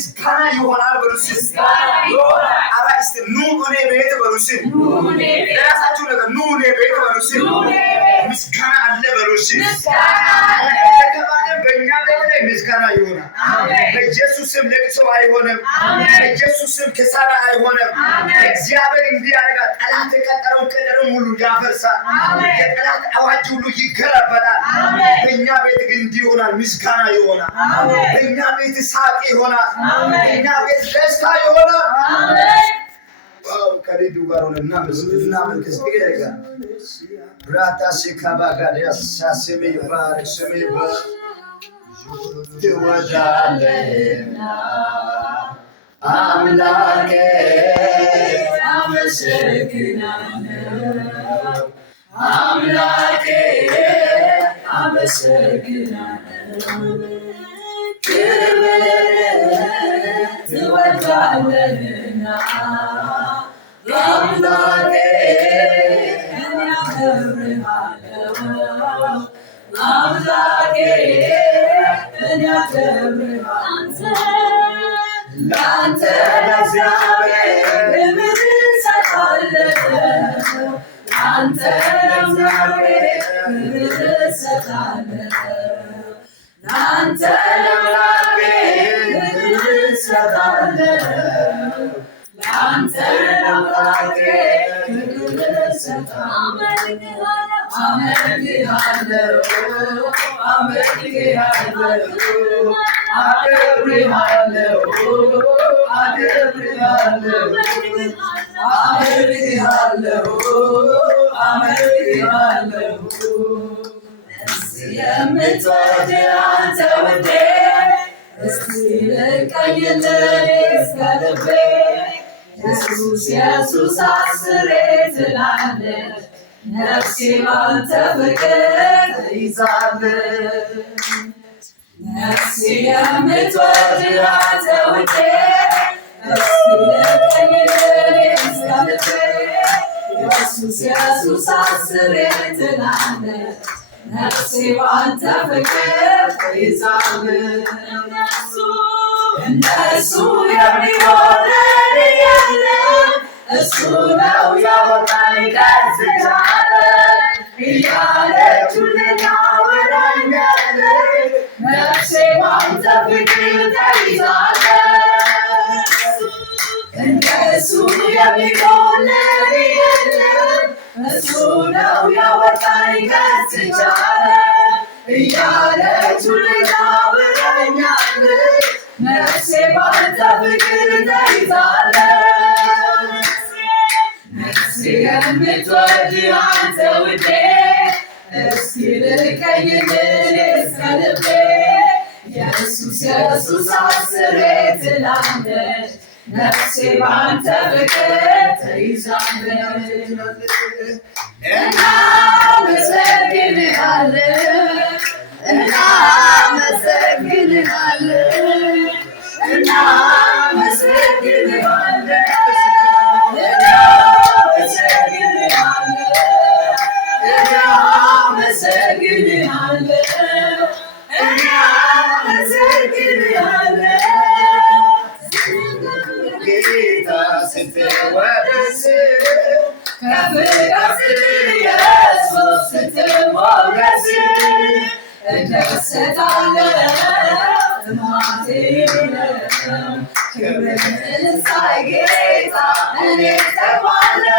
ምስጋና ይሆናል በሉስ አራስተ ኑ እኔ ቤት በሉስ ለራሳችሁ ነገር ኑ እኔ ቤት በሉስ ምስጋና አለ በሉስ በእኛ ቤት ላይ ምስጋና ይሆናል በኢየሱስ ስም ለቅሶ አይሆንም በኢየሱስ ስም ክሳራ አይሆንም እግዚአብሔር እንዲህ ያደርጋል ጠላት የቀጠረውን ቀጠሮ ሁሉ ያፈርሳል የጠላት አዋጅ ሁሉ ይገለበጣል በእኛ ቤት ግን እንዲህ ይሆናል ምስጋና ይሆናል በእኛ ቤት ሳቅ ይሆናል በእኛ ቤት ደስታ ይሆናል ዋው ከሊዱ ጋር ሆነና ምስጋና መንፈስ ይገጋ ብራታ ሲካባጋዲያስ ሳሰሜ ባር ሰሜ ባር ትወዳለህና አምላኬ አመሰግናለሁ አምላኬ አመሰግናለሁ ክብር ትወዳለህና አምላኬ አከብርሃለሁ አምላኬ ላንተ ለእግዚአብሔር ክብር እሰጣለሁ ላንተ ለእግዚአብሔር ክብር እሰጣለሁ ላንተ ለእግዚአብሔር ክብር እሰጣለሁ ላንተ ለእግዚአብሔር ክብር እሰጣለሁ አመልክሃለሁ አከብርሃለሁ የምትወድ አንተ ውዴ እስቲ ልቀኝልህ እስከ ልቤ ኢየሱስ ኢየሱስ አስሬ ትላለች ነፍሴ ባንተ ፍቅር ተይዛለች ነፍሴ የምትወድ አንተ ውዴ እስቲ ልቀኝልህ እስከ ልቤ ኢየሱስ ኢየሱስ አስሬ ትላለች ነፍሴ ባንተ ፍቅር ተይዛለች እንደሱ የሚሆን የለም እሱ ነው ያወጣኝ ከዚህ ዓለም እያለች ሁሌ ታወራኛለች ነፍሴ ባንተ ፍቅር ተይዛለች እንደሱ የሚሆን የለም እሱ ነው ያወጣኝ ከዚህ ዓለም እያለች ሁሌ ታወራኛለች ነፍሴ ባንተ ፍቅር ተይዛለች ነፍሴ የምትወድ አንተ ውዴ እስኪ ልቀኝልህ እስከ ልቤ ኢየሱስ ኢየሱስ አስሬ ትላለች ነፍሴ ባንተ ፍቅር ተይዛለች እናመሰግንሃለን እናመሰግንሃለን እናመሰግንሃለን ጌታ ስትወደስ ከፍቅር ኢየሱስ ስትሞገስ እደሰታለሁ ጥማቴ የለም ክብርህን ሳይ ጌታ እኔ እጠግባለሁ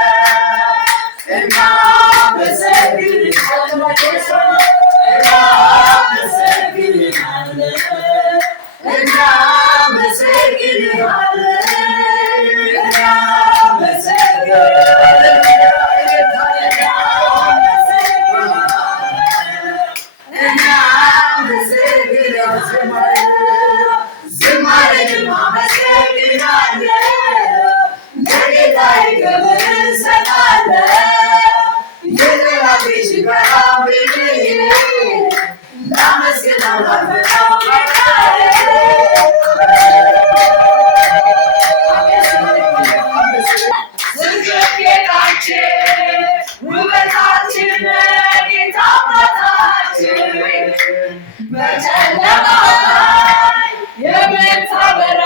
በጨለማ ላይ የምታበራ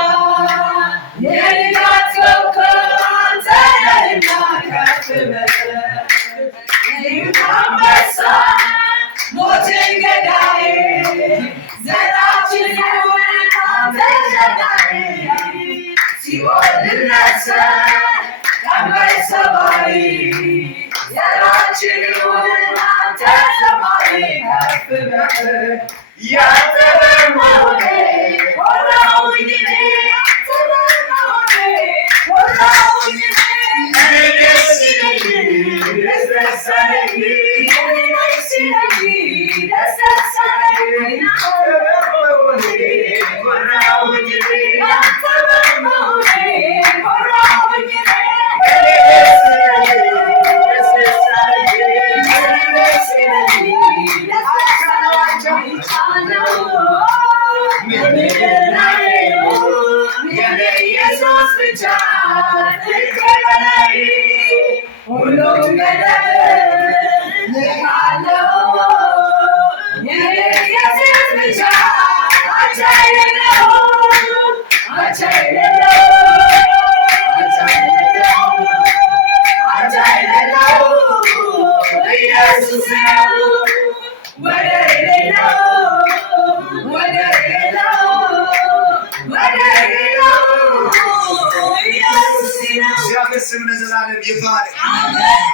ስም ለዘላለም ይባረክ።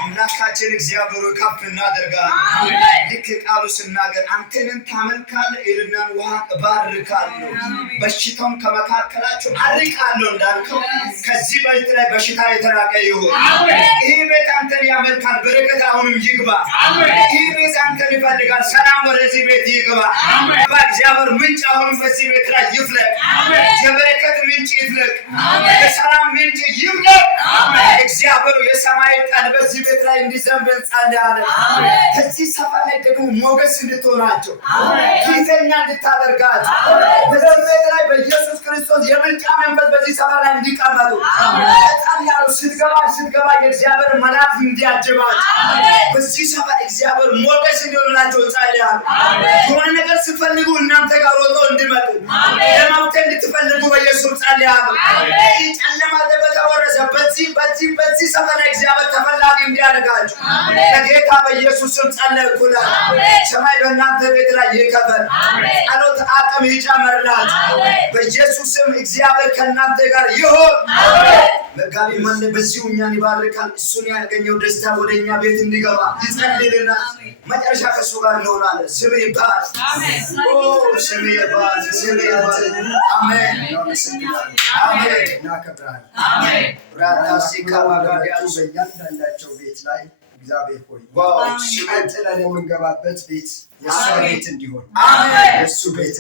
አምላካችን እግዚአብሔር ከፍ እናደርጋለን። ልክ ቃሉ ሲናገር አንተን ታመልካለህ እልና ውሃ እባርካለሁ በሽታውን ከመካከላችሁ አርቃለሁ እንዳልከው ከዚህ ቤት ላይ በሽታ የተራቀ ይሁን። ይህ ቤት አንተን ያመልካል፣ በረከት አሁንም ይግባ። ይህ ቤት አንተን ይፈልጋል፣ ሰላም ወደዚህ ቤት ይግባ። እግዚአብሔር ምንጭ አሁንም በዚህ ቤት ላይ ይፍለቅ። የበረከት ምንጭ ይፍለቅ፣ የሰላም ምንጭ ይፍለቅ። እግዚአብሔር የሰማይ ቃል በዚህ ቤት ላይ እንዲዘንብ እንጸልያለን። ከዚህ ሰፈር ላይ ደግሞ ሞገስ እንድትሆናቸው ፊተኛ እንድታደርጋቸው በዚህ ቤት ላይ በኢየሱስ ክርስቶስ የምልጫ መንፈስ በዚህ ሰፈር ላይ እንዲቀመጡ እጸልያለሁ። ስትገባ የእግዚአብሔር መልአክ እንዲያጅባቸው በዚህ ሰፈር እግዚአብሔር ሞገስ እንዲሆንላቸው እጸልያለሁ። የሆነ ነገር ስትፈልጉ እናንተ ጋር ሮጠው እንዲመጡ ለመብት እንድትፈልጉ በኢየሱስ ጸልያለሁ። ጨለማ በተወረሰ በዚህ ሰፈር ላይ እግዚአብሔር ተፈላጊ እንዲያደርጋችሁ በጌታ በኢየሱስ ስም ጸለይኩላችሁ። ሰማይ በእናንተ ቤት ላይ ይከፈት፣ ጸሎት አቅም ይጨመርላችሁ በኢየሱስ ስም። እግዚአብሔር ከእናንተ ጋር ይሁን። መጋቢ ማን በዚሁ እኛን ይባርካል። እሱን ያገኘው ደስታ ወደኛ ቤት እንዲገባ ይጸልይልናል። መጨረሻ ከእሱ ጋር እንሆናለን። ስም ይባል። ስም ይባል። ስም ይባል። አሜን። አሜን። እናከብራለን። አሜን። ራታሲካ ማጋዲያቱ በእያንዳንዳቸው ቤት ላይ እግዚአብሔር ሆይ ጥለን የምንገባበት ቤት የእሱ ቤት እንዲሆን የእሱ ቤት